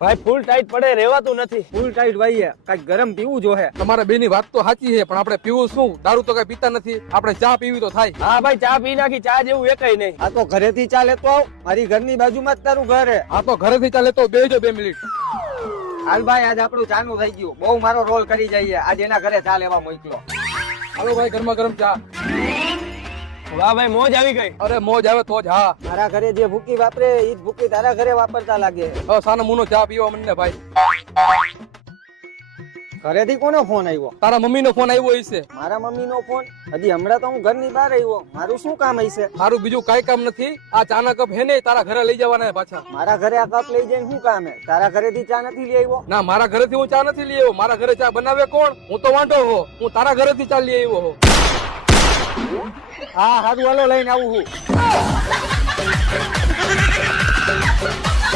ભાઈ ફૂલ ટાઈટ પડે રેવાતું નથી. ફૂલ ટાઈટ ભાઈ કઈક ગરમ પીવું જો હે. તમારા બેની વાત તો સાચી છે, પણ આપણે પીવું શું? દારૂ તો કઈ પીતા નથી, આપણે ચા પીવી તો થાય. હા ભાઈ ચા પી નાખી, ચા જેવું એકય નહીં. આ તો ઘરેથી ચા લેતો આવ, મારી ઘરની બાજુમાં જ તારું ઘર હે. આ તો ઘરેથી ચાલે તો બેજો 2 મિનિટ. હાલ ભાઈ આજ આપણું ચાનું થઈ ગયું, બહુ મારો રોલ કરી જઈએ. આજ એના ઘરે ચા લેવા મોકલો. હાલો ભાઈ ગરમા ગરમ ચા. વાહ ભાઈ મોજ આવી ગઈ. અરે મોજ આવે તો જ. હા મારા ઘરે જે ભૂકી વાપરે એ જ ભૂકી તારા ઘરે વાપરતા લાગે. હવે સાનો મુનો ચા પીવા મને ભાઈ. ઘરેથી કોનો ફોન આવ્યો? તારા મમ્મી નો ફોન આવ્યો હશે. મારા મમ્મી નો ફોન? હજી હમણાં તો હું ઘરની બહાર આવ્યો. મારું શું કામ હશે? મારું બીજું કઈ કામ નથી. આ ચાના કપ હે ને તારા ઘરે લઈ જવાના પાછા. મારા ઘરે આ કપ લઈ જઈને શું કામ હે? તારા ઘરેથી ચા નથી લઈ આવ્યો? ના મારા ઘરેથી હું ચા નથી લઈ આવ્યો. મારા ઘરે ચા બનાવે કોણ? હું તો વાંઢો હો. હું તારા ઘરેથી ચા લઈ આવ્યો હો. હા સારું હાલો લઈને આવું હું.